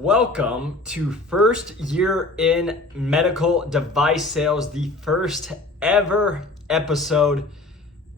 Welcome to first year in medical device sales, the first ever episode,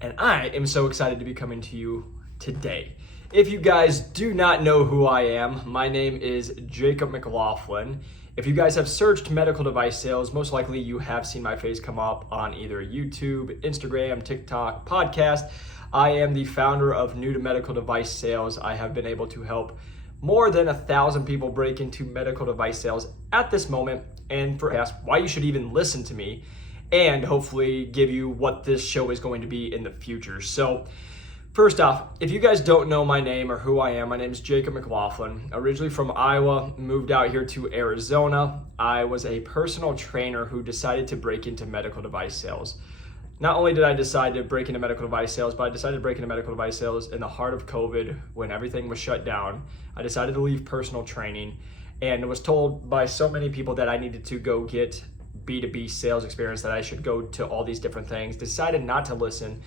and I am so excited to be coming to you today. If you guys do not know who I am, my name is Jacob McLaughlin. If you guys have searched medical device sales, most likely you have seen my face come up on either YouTube, Instagram, TikTok, podcast. I am the founder of New to Medical Device Sales. I have been able to help more than 1,000 people break into medical device sales at this moment, and for ask why you should even listen to me, and hopefully give you what this show is going to be in the future. So first off, if you guys don't know my name or who I am, my name is Jacob McLaughlin. Originally from Iowa, moved out here to Arizona. I was a personal trainer who decided to break into medical device sales. Not only did I decide to break into medical device sales, but I decided to break into medical device sales in the heart of COVID when everything was shut down. I decided to leave personal training and was told by so many people that I needed to go get B2B sales experience, that I should go to all these different things. Decided not to listen.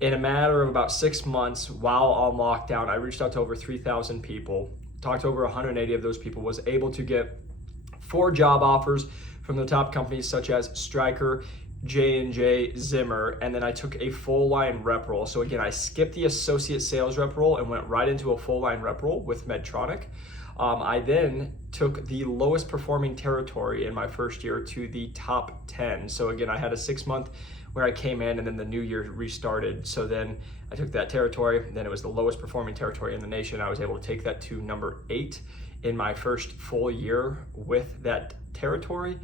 In a matter of about 6 months while on lockdown, I reached out to over 3,000 people, talked to over 180 of those people, was able to get 4 job offers from the top companies such as Stryker, J&J, Zimmer, and then I took a full line rep role. So again, I skipped the associate sales rep role and went right into a full line rep role with Medtronic. I then took the lowest performing territory in my first year to the top 10. So again, I had a 6-month where I came in and then the new year restarted. So then I took that territory, then it was the lowest performing territory in the nation. I was able to take that to number 8 in my first full year with that territory.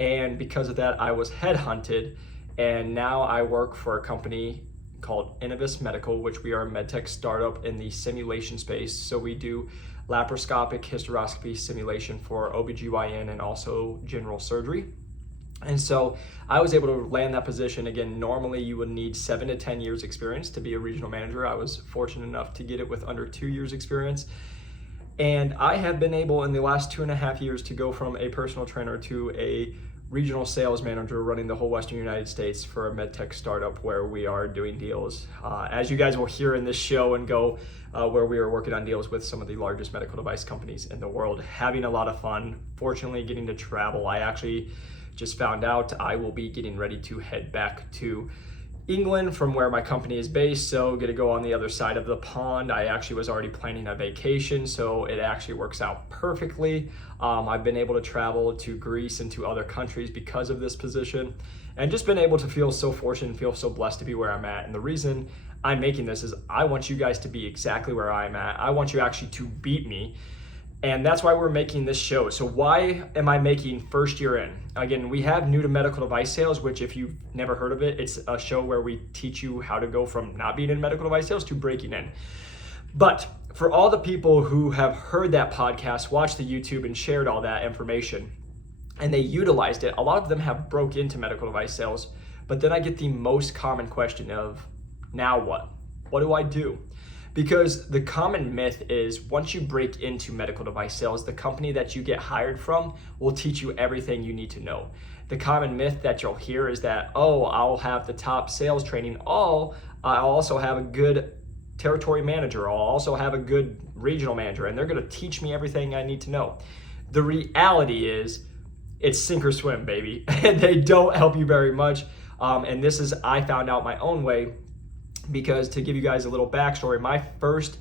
And because of that, I was headhunted, and now I work for a company called Innovis Medical, which we are a medtech startup in the simulation space. So we do laparoscopic hysteroscopy simulation for OBGYN and also general surgery. And so I was able to land that position. Again, normally you would need 7 to 10 years experience to be a regional manager. I was fortunate enough to get it with under 2 years experience. And I have been able in the last 2.5 years to go from a personal trainer to a regional sales manager running the whole Western United States for a medtech startup where we are doing deals. As you guys will hear in this show and go where we are working on deals with some of the largest medical device companies in the world, having a lot of fun, fortunately getting to travel. I actually just found out I will be getting ready to head back to England from where my company is based, so get to go on the other side of the pond. I actually was already planning a vacation, so it actually works out perfectly. I've been able to travel to Greece and to other countries because of this position, and just been able to feel so fortunate and feel so blessed to be where I'm at. And the reason I'm making this is I want you guys to be exactly where I'm at. I want you actually to beat me. And that's why we're making this show. So why am I making first year in? Again, we have New to Medical Device Sales, which if you've never heard of it, it's a show where we teach you how to go from not being in medical device sales to breaking in. But for all the people who have heard that podcast, watched the YouTube and shared all that information, and they utilized it, a lot of them have broke into medical device sales. But then I get the most common question of, now what? What do I do? Because the common myth is once you break into medical device sales, the company that you get hired from will teach you everything you need to know. The common myth that you'll hear is that, oh, I'll have the top sales training. Oh, I'll also have a good territory manager. I'll also have a good regional manager, and they're going to teach me everything I need to know. The reality is it's sink or swim, baby. And they don't help you very much. And this is, I found out my own way. Because to give you guys a little backstory, my first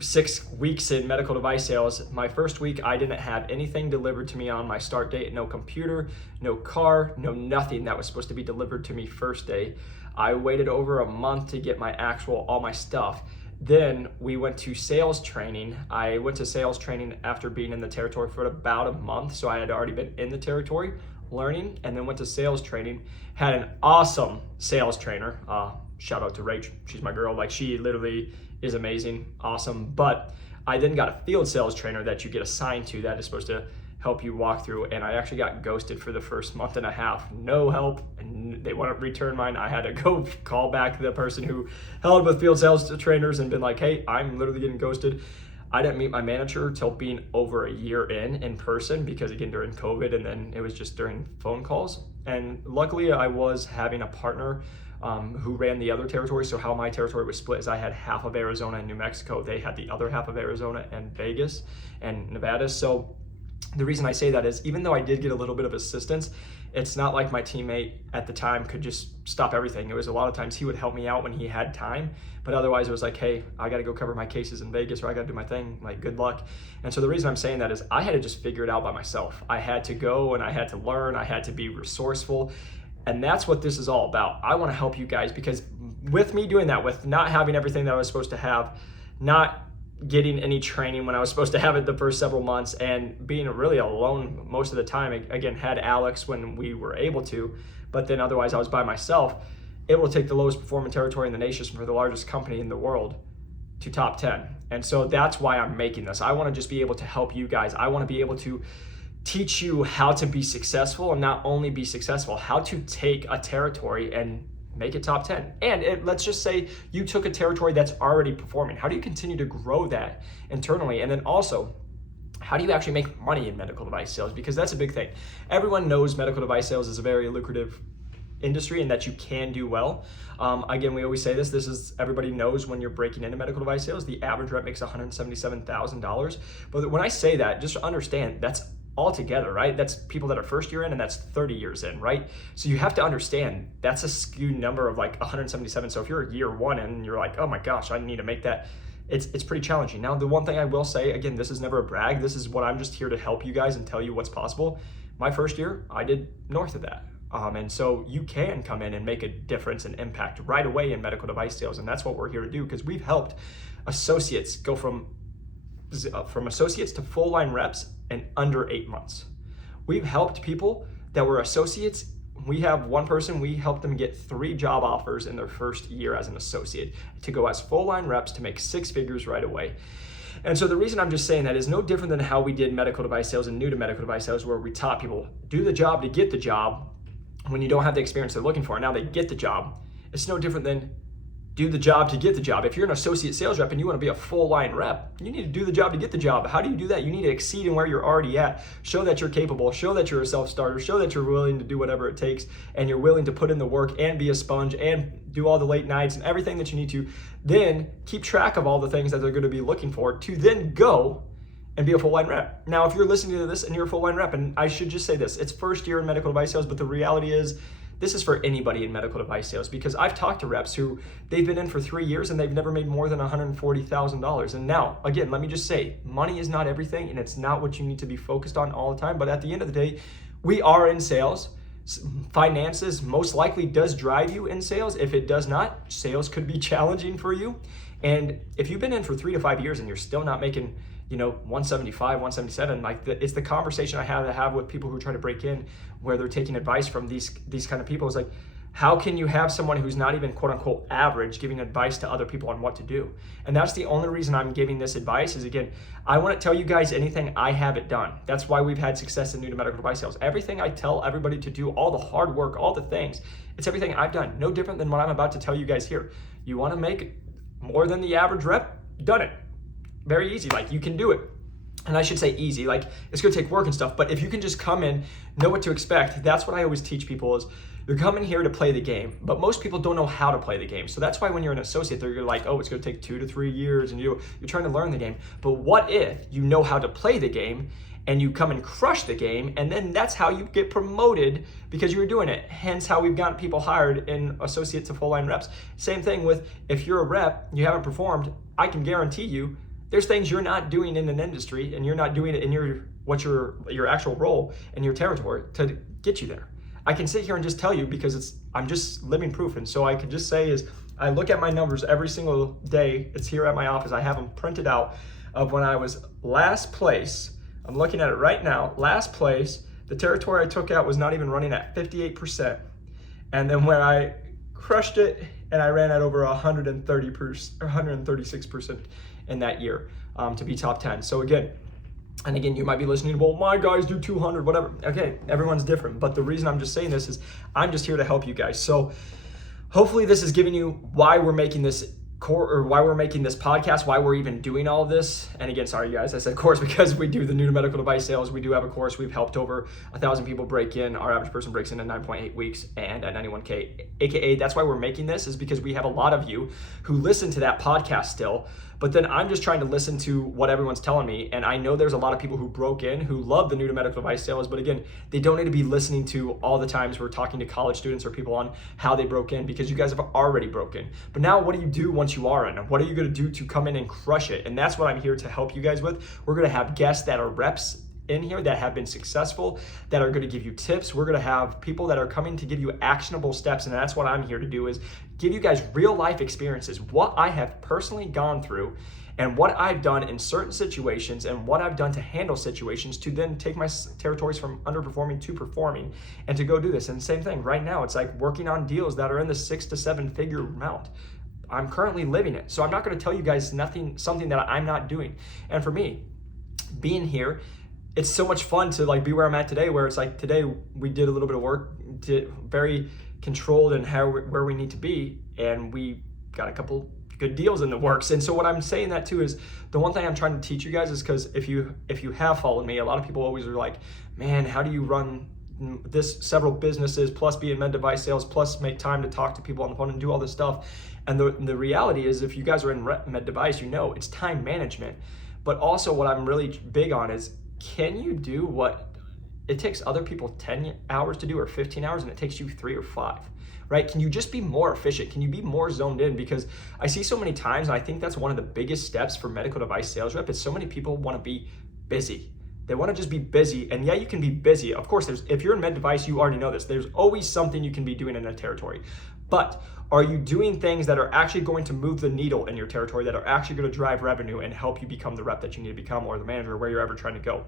6 weeks in medical device sales, my first week, I didn't have anything delivered to me on my start date. No computer, no car, no nothing that was supposed to be delivered to me first day. I waited over a month to get all my stuff. Then we went to sales training. I went to sales training after being in the territory for about a month. So I had already been in the territory learning, and then went to sales training. Had an awesome sales trainer. Shout out to Rach, she's my girl. Like, she literally is amazing, awesome. But I then got a field sales trainer that you get assigned to that is supposed to help you walk through, and I actually got ghosted for the first month and a half. No help, and they wouldn't return mine. I had to go call back the person who held with field sales trainers and been like, hey, I'm literally getting ghosted. I didn't meet my manager till being over a year in person, because again, during COVID, and then it was just during phone calls. And luckily I was having a partner who ran the other territory. So how my territory was split is I had half of Arizona and New Mexico. They had the other half of Arizona and Vegas and Nevada. So the reason I say that is even though I did get a little bit of assistance, it's not like my teammate at the time could just stop everything. It was a lot of times he would help me out when he had time, but otherwise it was like, hey, I got to go cover my cases in Vegas, or I got to do my thing, like good luck. And so the reason I'm saying that is I had to just figure it out by myself. I had to go and I had to learn, I had to be resourceful. And that's what this is all about. I want to help you guys, because with me doing that, with not having everything that I was supposed to have, not getting any training when I was supposed to have it the first several months, and being really alone most of the time. Again, had Alex when we were able to, but then otherwise I was by myself. It will take the lowest performing territory in the nation for the largest company in the world to top 10. And so that's why I'm making this. I want to just be able to help you guys. I want to be able to teach you how to be successful, and not only be successful, how to take a territory and make it top 10. And let's just say you took a territory that's already performing. How do you continue to grow that internally? And then also, how do you actually make money in medical device sales? Because that's a big thing. Everyone knows medical device sales is a very lucrative industry and that you can do well. Again, we always say this is everybody knows when you're breaking into medical device sales, the average rep makes $177,000. But when I say that, just understand that's all together, right? That's people that are first year in, and that's 30 years in, right? So you have to understand that's a skewed number of like 177. So if you're year one and you're like, oh my gosh, I need to make that, it's pretty challenging. Now, the one thing I will say, again, this is never a brag. This is what I'm just here to help you guys and tell you what's possible. My first year, I did north of that. And so you can come in and make a difference and impact right away in medical device sales. And that's what we're here to do, because we've helped associates go from associates to full line reps in under 8 months. We've helped people that were associates. We have one person, we helped them get 3 job offers in their first year as an associate to go as full line reps to make 6 figures right away. And so the reason I'm just saying that is no different than how we did medical device sales and new to medical device sales, where we taught people do the job to get the job when you don't have the experience they're looking for. And now they get the job. It's no different than do the job to get the job. If you're an associate sales rep and you want to be a full line rep, you need to do the job to get the job. How do you do that? You need to exceed in where you're already at. Show that you're capable. Show that you're a self-starter. Show that you're willing to do whatever it takes, and you're willing to put in the work and be a sponge and do all the late nights and everything that you need to. Then keep track of all the things that they're going to be looking for to then go and be a full line rep. Now, if you're listening to this and you're a full line rep, and I should just say this, it's first year in medical device sales, but the reality is this is for anybody in medical device sales, because I've talked to reps who they've been in for 3 years and they've never made more than $140,000. And now, again, let me just say, money is not everything, and it's not what you need to be focused on all the time. But at the end of the day, we are in sales. Finances most likely does drive you in sales. If it does not, sales could be challenging for you. And if you've been in for 3 to 5 years and you're still not making 175, 177, it's the conversation I have to have with people who try to break in, where they're taking advice from these kind of people. It's like, how can you have someone who's not even quote unquote average giving advice to other people on what to do? And that's the only reason I'm giving this advice is, again, I want to tell you guys anything I haven't done. That's why we've had success in new to medical device sales. Everything I tell everybody to do, all the hard work, all the things, it's everything I've done. No different than what I'm about to tell you guys here. You want to make more than the average rep? Done it. Very easy, you can do it. And I should say easy, it's gonna take work and stuff, but if you can just come in, know what to expect, that's what I always teach people is, you're coming here to play the game, but most people don't know how to play the game. So that's why when you're an associate, they're like, oh, it's gonna take 2 to 3 years, and you're trying to learn the game. But what if you know how to play the game, and you come and crush the game, and then that's how you get promoted because you were doing it. Hence how we've gotten people hired in associate to full line reps. Same thing with, if you're a rep, you haven't performed, I can guarantee you, there's things you're not doing in an industry and you're not doing it in your actual role in your territory to get you there. I can sit here and just tell you because I'm just living proof. And so I could just say is, I look at my numbers every single day. It's here at my office. I have them printed out of when I was last place. I'm looking at it right now. Last place, the territory I took out was not even running at 58%. And then when I crushed it and I ran at over 136% in that year to be top 10. So again, you might be listening, well, my guys do 200, whatever. Okay, everyone's different. But the reason I'm just saying this is I'm just here to help you guys. So hopefully this is giving you why we're making this or why we're making this podcast, why we're even doing all of this. And again, sorry guys, I said course because we do the new to medical device sales. We do have a course. We've helped over 1,000 people break in. Our average person breaks in 9.8 weeks and at 91K. AKA, that's why we're making this, is because we have a lot of you who listen to that podcast still. But then I'm just trying to listen to what everyone's telling me. And I know there's a lot of people who broke in who love the new to medical device sales. But again, they don't need to be listening to all the times we're talking to college students or people on how they broke in, because you guys have already broken. But now what do you do once you are in? What are you going to do to come in and crush it? And that's what I'm here to help you guys with. We're going to have guests that are reps in here that have been successful, that are going to give you tips. We're going to have people that are coming to give you actionable steps. And that's what I'm here to do, is give you guys real life experiences, what I have personally gone through and what I've done in certain situations and what I've done to handle situations to then take my territories from underperforming to performing and to go do this. And same thing right now, it's like working on deals that are in the 6 to 7 figure amount. I'm currently living it. So I'm not going to tell you guys something that I'm not doing. And for me, being here, it's so much fun to like be where I'm at today, where it's like today we did a little bit of work, very controlled in where we need to be, and we got a couple good deals in the works. And so what I'm saying that too is the one thing I'm trying to teach you guys is, because if you have followed me, a lot of people always are like, man, how do you run this several businesses plus be in med device sales plus make time to talk to people on the phone and do all this stuff? And the reality is, if you guys are in med device, you know it's time management. But also what I'm really big on is, can you do what it takes other people 10 hours to do or 15 hours and it takes you 3 or 5, right? Can you just be more efficient? Can you be more zoned in? Because I see so many times, and I think that's one of the biggest steps for medical device sales rep, is so many people want to be busy. They want to just be busy. And yeah, you can be busy. Of course, if you're in med device, you already know this. There's always something you can be doing in a territory. But are you doing things that are actually going to move the needle in your territory, that are actually going to drive revenue and help you become the rep that you need to become, or the manager, where you're ever trying to go?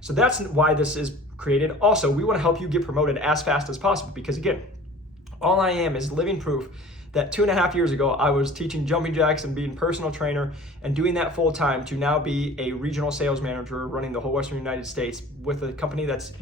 So that's why this is created. Also, we want to help you get promoted as fast as possible, because again, all I am is living proof that 2.5 years ago, I was teaching jumping jacks and being personal trainer and doing that full time, to now be a regional sales manager running the whole Western United States with a company that's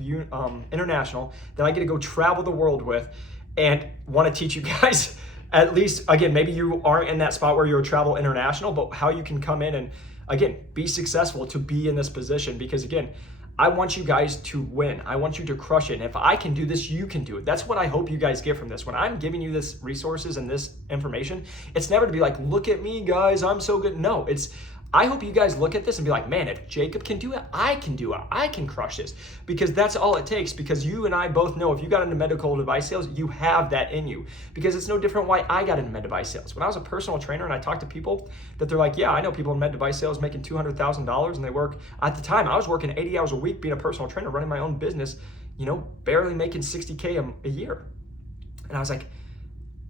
international, that I get to go travel the world with, and want to teach you guys at least, again, maybe you aren't in that spot where you're travel international, but how you can come in and, again, be successful to be in this position. Because again, I want you guys to win. I want you to crush it. And if I can do this, you can do it. That's what I hope you guys get from this. When I'm giving you this resources and this information, it's never to be like, look at me guys, I'm so good. No, I hope you guys look at this and be like, man, if Jacob can do it, I can do it. I can crush this. Because that's all it takes. Because you and I both know, if you got into medical device sales, you have that in you. Because it's no different why I got into med device sales. When I was a personal trainer and I talked to people that they're like, yeah, I know people in med device sales making $200,000, and they work, at the time I was working 80 hours a week being a personal trainer, running my own business, barely making 60K a year. And I was like,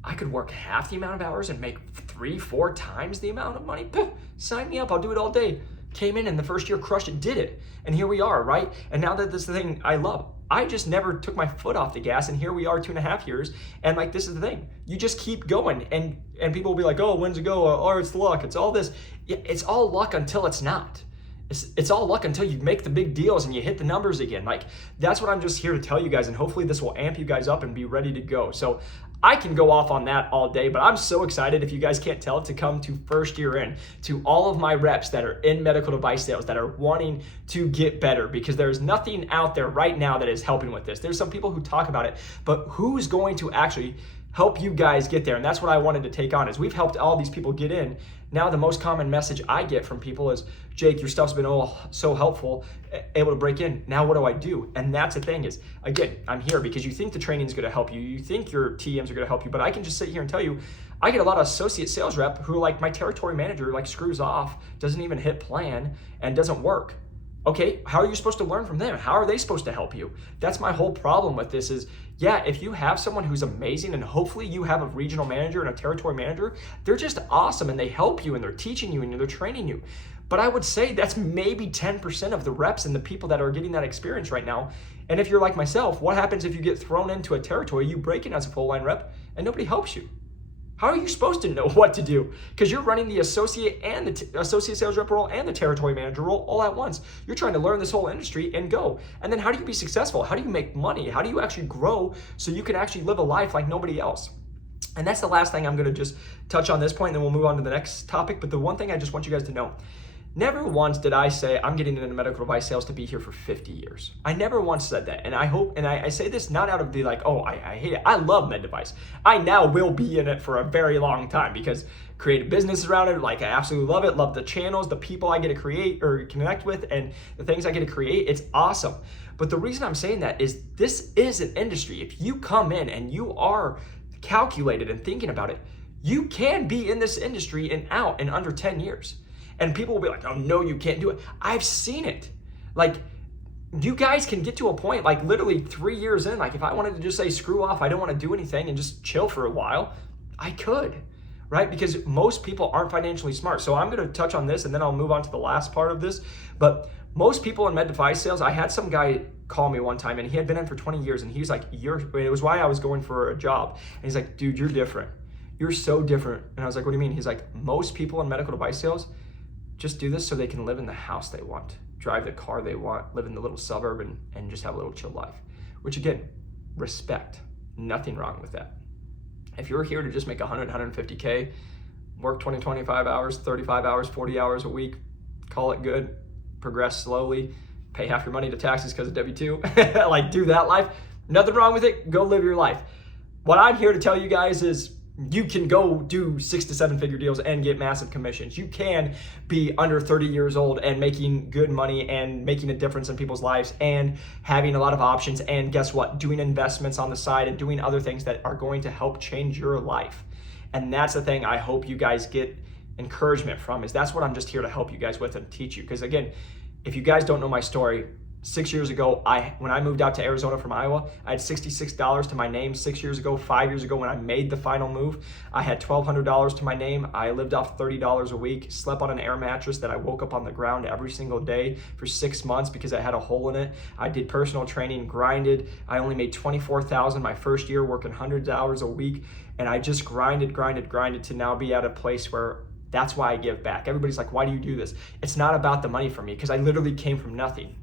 I could work half the amount of hours and make 3-4 times the amount of money. Sign me up, I'll do it all day. Came in and the first year crushed it, did it. And here we are, right? And now that this is the thing I love, I just never took my foot off the gas, and here we are 2.5 years. And like, this is the thing, you just keep going, and people will be like, oh, when's it go? Or it's luck, it's all this. Yeah, it's all luck until it's not. It's all luck until you make the big deals and you hit the numbers again. Like, that's what I'm just here to tell you guys, and hopefully this will amp you guys up and be ready to go. So I can go off on that all day, but I'm so excited, if you guys can't tell, to come to first year in, to all of my reps that are in medical device sales, that are wanting to get better, because there's nothing out there right now that is helping with this. There's some people who talk about it, but who's going to actually help you guys get there? And that's what I wanted to take on, is we've helped all these people get in. Now the most common message I get from people is, Jake, your stuff's been so helpful, able to break in. Now what do I do? And that's the thing is, again, I'm here because you think the training is going to help you. You think your TMs are going to help you, but I can just sit here and tell you, I get a lot of associate sales rep who, like, my territory manager, like, screws off, doesn't even hit plan, and doesn't work. Okay, how are you supposed to learn from them? How are they supposed to help you? That's my whole problem with this is, yeah, if you have someone who's amazing, and hopefully you have a regional manager and a territory manager, they're just awesome and they help you and they're teaching you and they're training you. But I would say that's maybe 10% of the reps and the people that are getting that experience right now. And if you're like myself, what happens if you get thrown into a territory, you break in as a full line rep, and nobody helps you? How are you supposed to know what to do? Because you're running the associate and the associate sales rep role and the territory manager role all at once. You're trying to learn this whole industry and go. And then how do you be successful? How do you make money? How do you actually grow so you can actually live a life like nobody else? And that's the last thing I'm going to just touch on this point, and then we'll move on to the next topic. But the one thing I just want you guys to know, never once did I say I'm getting into medical device sales to be here for 50 years. I never once said that. And I hope, and I say this not out of the like, oh, I hate it. I love med device. I now will be in it for a very long time because create a business around it. Like I absolutely love it. Love the channels, the people I get to create or connect with, and the things I get to create. It's awesome. But the reason I'm saying that is this is an industry. If you come in and you are calculated and thinking about it, you can be in this industry and out in under 10 years. And people will be like, oh, no, you can't do it. I've seen it. Like, you guys can get to a point, like literally 3 years in, like if I wanted to just say, screw off, I don't want to do anything and just chill for a while, I could, right? Because most people aren't financially smart. So I'm going to touch on this and then I'll move on to the last part of this. But most people in med device sales, I had some guy call me one time and he had been in for 20 years and he was like, it was why I was going for a job. And he's like, dude, you're different. You're so different. And I was like, what do you mean? He's like, most people in medical device sales just do this so they can live in the house they want, drive the car they want, live in the little suburb and just have a little chill life, which again, respect, nothing wrong with that. If you're here to just make 100, 150K, work 20, 25 hours, 35 hours, 40 hours a week, call it good, progress slowly, pay half your money to taxes because of W-2, like do that life, nothing wrong with it, go live your life. What I'm here to tell you guys is you can go do 6 to 7 figure deals and get massive commissions. You can be under 30 years old and making good money and making a difference in people's lives and having a lot of options. And guess what? Doing investments on the side and doing other things that are going to help change your life. And that's the thing I hope you guys get encouragement from, is that's what I'm just here to help you guys with and teach you. Because again, if you guys don't know my story, 6 years ago, when I moved out to Arizona from Iowa, I had $66 to my name. 6 years ago, 5 years ago, when I made the final move, I had $1,200 to my name. I lived off $30 a week, slept on an air mattress that I woke up on the ground every single day for 6 months because I had a hole in it. I did personal training, grinded. I only made $24,000 my first year working hundreds of hours a week. And I just grinded to now be at a place where that's why I give back. Everybody's like, why do you do this? It's not about the money for me because I literally came from nothing.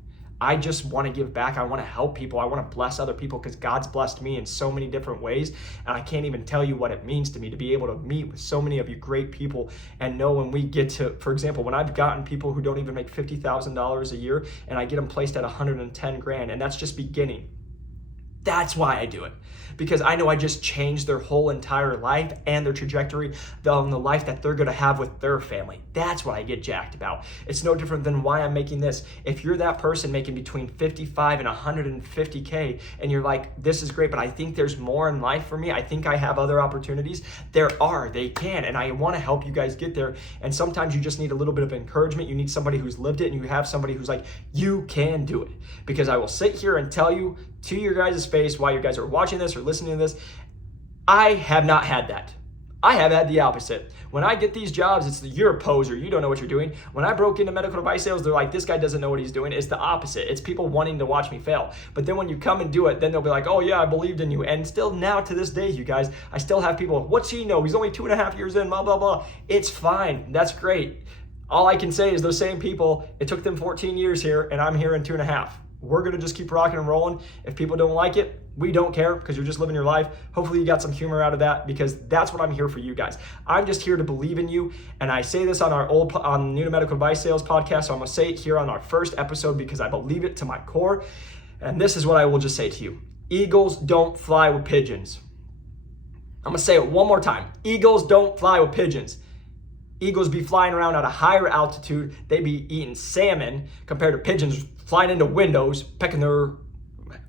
I just want to give back. I want to help people. I want to bless other people because God's blessed me in so many different ways. And I can't even tell you what it means to me to be able to meet with so many of you great people and know when we get to, for example, when I've gotten people who don't even make $50,000 a year and I get them placed at 110 grand, and that's just beginning. That's why I do it, because I know I just changed their whole entire life and their trajectory on the life that they're going to have with their family. That's what I get jacked about. It's no different than why I'm making this. If you're that person making between 55 and 150K and you're like, this is great, but I think there's more in life for me. I think I have other opportunities. They can, and I want to help you guys get there. And sometimes you just need a little bit of encouragement. You need somebody who's lived it, and you have somebody who's like, you can do it. Because I will sit here and tell you to your guys' face while you guys are watching this or listening to this, I have not had that. I have had the opposite. When I get these jobs, you're a poser, you don't know what you're doing. When I broke into medical device sales, they're like, this guy doesn't know what he's doing. It's the opposite. It's people wanting to watch me fail. But then when you come and do it, then they'll be like, oh yeah, I believed in you. And still now to this day, you guys, I still have people, what's he know? He's only 2.5 years in, blah, blah, blah. It's fine. That's great. All I can say is those same people, it took them 14 years here and I'm here in 2.5. We're going to just keep rocking and rolling. If people don't like it, we don't care because you're just living your life. Hopefully you got some humor out of that because that's what I'm here for you guys. I'm just here to believe in you. And I say this on New to Medical Device Sales podcast. So I'm going to say it here on our first episode because I believe it to my core. And this is what I will just say to you. Eagles don't fly with pigeons. I'm going to say it one more time. Eagles don't fly with pigeons. Eagles be flying around at a higher altitude. They be eating salmon compared to pigeons flying into windows, pecking their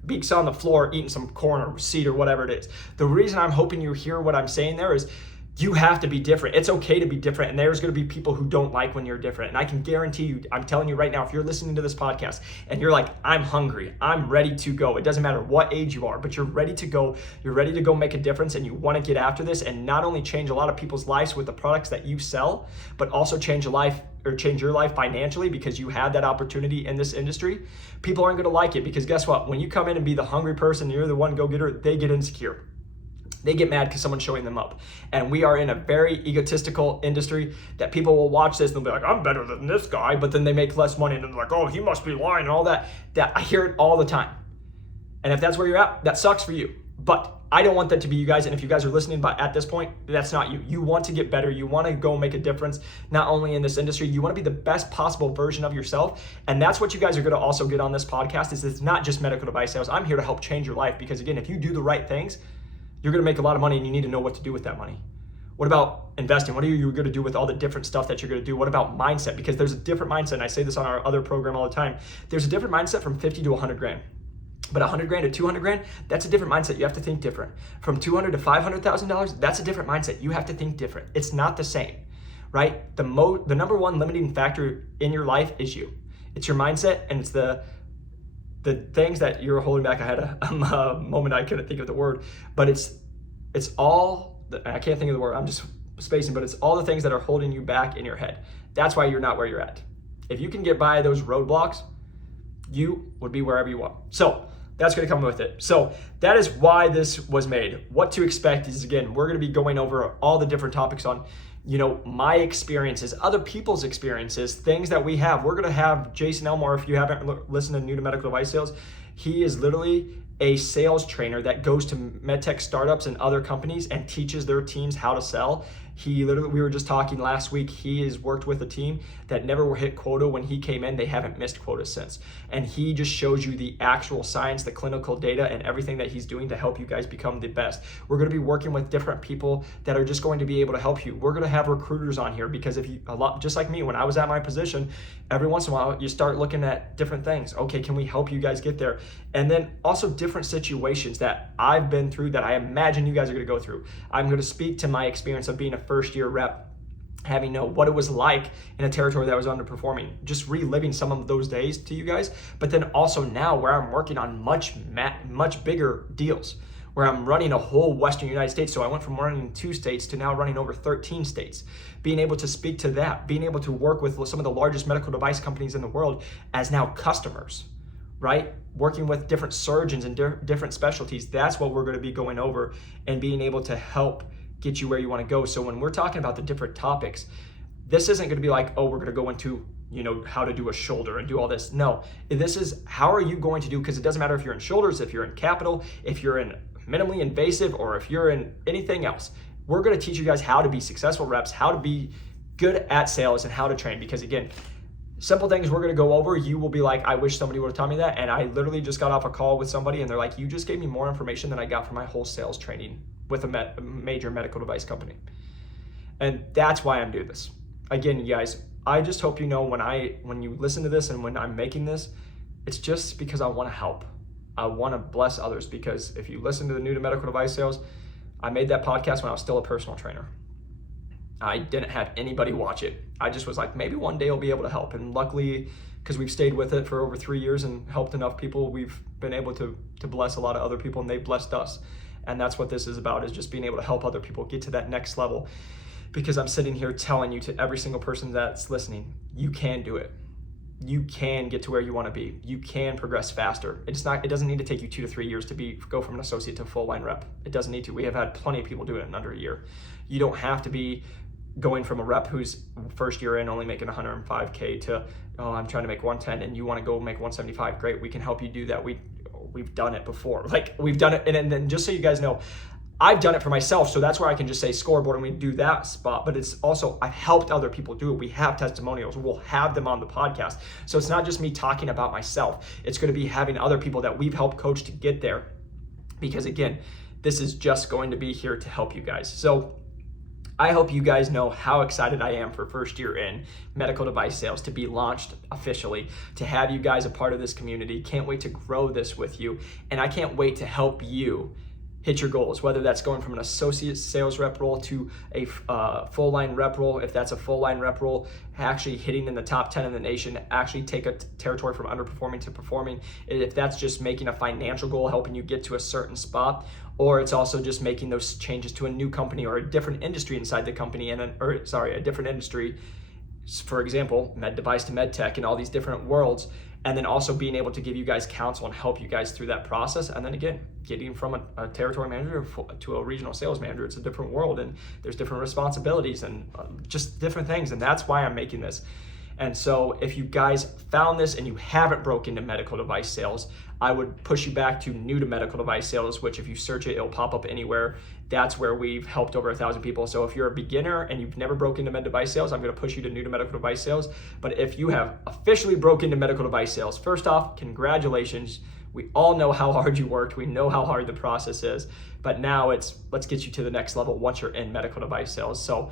beaks on the floor, eating some corn or seed or whatever it is. The reason I'm hoping you hear what I'm saying there is you have to be different. It's okay to be different. And there's going to be people who don't like when you're different. And I can guarantee you, I'm telling you right now, if you're listening to this podcast and you're like, I'm hungry, I'm ready to go. It doesn't matter what age you are, but you're ready to go. You're ready to go make a difference and you want to get after this and not only change a lot of people's lives with the products that you sell, but also change your life financially because you have that opportunity in this industry. People aren't going to like it because guess what? When you come in and be the hungry person, you're the one go-getter, they get insecure. They get mad because someone's showing them up. And we are in a very egotistical industry that people will watch this and they'll be like, I'm better than this guy, but then they make less money and they're like, oh, he must be lying and all that. I hear it all the time. And if that's where you're at, that sucks for you. But I don't want that to be you guys. And if you guys are listening but at this point, that's not you. You want to get better. You want to go make a difference, not only in this industry, you want to be the best possible version of yourself. And that's what you guys are going to also get on this podcast is it's not just medical device sales. I'm here to help change your life because again, if you do the right things, you're going to make a lot of money and you need to know what to do with that money. What about investing? What are you going to do with all the different stuff that you're going to do? What about mindset? Because there's a different mindset. And I say this on our other program all the time. There's a different mindset from 50 to 100 grand. But 100 grand to 200 grand, that's a different mindset. You have to think different. From 200 to $500,000, that's a different mindset. You have to think different. It's not the same, right? The number one limiting factor in your life is you. It's your mindset, and it's the things that you're holding back. I had a moment I couldn't think of the word, but it's all, I can't think of the word. I'm just spacing, but it's all the things that are holding you back in your head. That's why you're not where you're at. If you can get by those roadblocks, you would be wherever you want. So that's going to come with it. So that is why this was made. What to expect is, again, we're going to be going over all the different topics on, my experiences, other people's experiences, things that we have. We're going to have Jason Elmore. If you haven't listened to New to Medical Device Sales, he is literally a sales trainer that goes to medtech startups and other companies and teaches their teams how to sell. We were just talking last week, he has worked with a team that never hit quota when he came in. They haven't missed quota since. And he just shows you the actual science, the clinical data, and everything that he's doing to help you guys become the best. We're going to be working with different people that are just going to be able to help you. We're going to have recruiters on here because just like me, when I was at my position, every once in a while, you start looking at different things. Okay, can we help you guys get there? And then also different situations that I've been through that I imagine you guys are going to go through. I'm going to speak to my experience of being a first-year rep, having what it was like in a territory that was underperforming, just reliving some of those days to you guys, but then also now where I'm working on much bigger deals, where I'm running a whole Western United States. So I went from running 2 states to now running over 13 states, being able to speak to that, being able to work with some of the largest medical device companies in the world as now customers, right? Working with different surgeons and different specialties. That's what we're going to be going over and being able to help get you where you want to go. So when we're talking about the different topics, this isn't going to be like, oh, we're going to go into, how to do a shoulder and do all this. No, this is how are you going to do, because it doesn't matter if you're in shoulders, if you're in capital, if you're in minimally invasive, or if you're in anything else. We're going to teach you guys how to be successful reps, how to be good at sales, and how to train. Because again, simple things we're going to go over, you will be like, I wish somebody would have taught me that. And I literally just got off a call with somebody and they're like, you just gave me more information than I got from my whole sales training with a major medical device company. And that's why I'm doing this. Again, you guys, I just hope you know when you listen to this and when I'm making this, it's just because I want to help. I want to bless others, because if you listen to the New to Medical Device Sales, I made that podcast when I was still a personal trainer. I didn't have anybody watch it. I just was like, maybe one day I'll be able to help. And luckily, because we've stayed with it for over 3 years and helped enough people, we've been able to bless a lot of other people, and they've blessed us. And that's what this is about, is just being able to help other people get to that next level. Because I'm sitting here telling you, to every single person that's listening, you can do it. You can get to where you want to be. You can progress faster. It doesn't need to take you 2 to 3 years to go from an associate to a full line rep. It doesn't need to. We have had plenty of people do it in under a year. You don't have to be going from a rep who's first year in only making 105K to, oh, I'm trying to make 110 and you want to go make 175. Great, we can help you do that. We've done it before. Like, we've done it. And then just so you guys know, I've done it for myself. So that's where I can just say scoreboard and we do that spot. But it's also, I've helped other people do it. We have testimonials. We'll have them on the podcast. So it's not just me talking about myself. It's going to be having other people that we've helped coach to get there. Because again, this is just going to be here to help you guys. So I hope you guys know how excited I am for first year in medical device sales to be launched officially, to have you guys a part of this community. Can't wait to grow this with you. And I can't wait to help you hit your goals, whether that's going from an associate sales rep role to a full line rep role. If that's a full line rep role, actually hitting in the top 10 in the nation, actually take a territory from underperforming to performing. If that's just making a financial goal, helping you get to a certain spot, or it's also just making those changes to a new company or a different industry inside the company, a different industry, for example, med device to med tech and all these different worlds. And then also being able to give you guys counsel and help you guys through that process. And then again, getting from a territory manager to a regional sales manager, it's a different world and there's different responsibilities and just different things. And that's why I'm making this. And so if you guys found this and you haven't broke into medical device sales, I would push you back to new to medical device sales, which if you search it, it'll pop up anywhere. That's where we've helped over 1,000 people. So if you're a beginner and you've never broken into med device sales, I'm gonna push you to new to medical device sales. But if you have officially broken into medical device sales, first off, congratulations. We all know how hard you worked. We know how hard the process is. But now let's get you to the next level once you're in medical device sales. So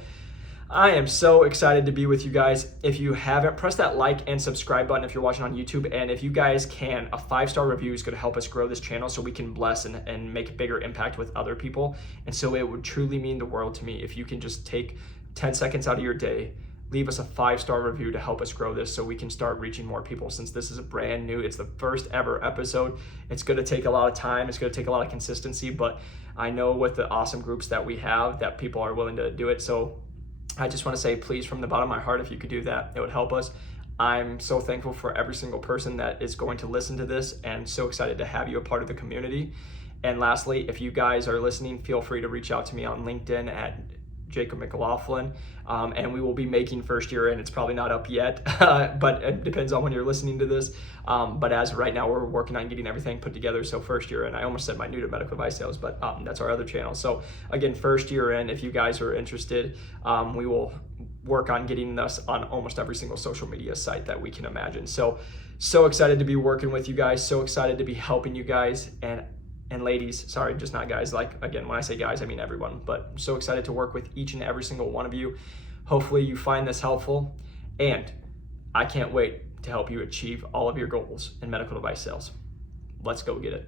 I am so excited to be with you guys. If you haven't, press that like and subscribe button if you're watching on YouTube. And if you guys can, a 5-star review is going to help us grow this channel so we can bless and make a bigger impact with other people. And so it would truly mean the world to me if you can just take 10 seconds out of your day, leave us a 5-star review to help us grow this so we can start reaching more people. Since this is a brand new, it's the first ever episode, it's going to take a lot of time. It's going to take a lot of consistency, but I know with the awesome groups that we have that people are willing to do it. So I just want to say, please, from the bottom of my heart, if you could do that, it would help us. I'm so thankful for every single person that is going to listen to this and so excited to have you a part of the community. And lastly, if you guys are listening, feel free to reach out to me on LinkedIn at Jacob McLaughlin, and we will be making first year in. It's probably not up yet, but it depends on when you're listening to this. But as of right now, we're working on getting everything put together. So first year in, I almost said my new to medical device sales, but that's our other channel. So again, first year in, if you guys are interested, we will work on getting us on almost every single social media site that we can imagine. So excited to be working with you guys. So excited to be helping you guys and ladies, sorry, just not guys. Like, again, when I say guys, I mean everyone, but I'm so excited to work with each and every single one of you. Hopefully you find this helpful, and I can't wait to help you achieve all of your goals in medical device sales. Let's go get it.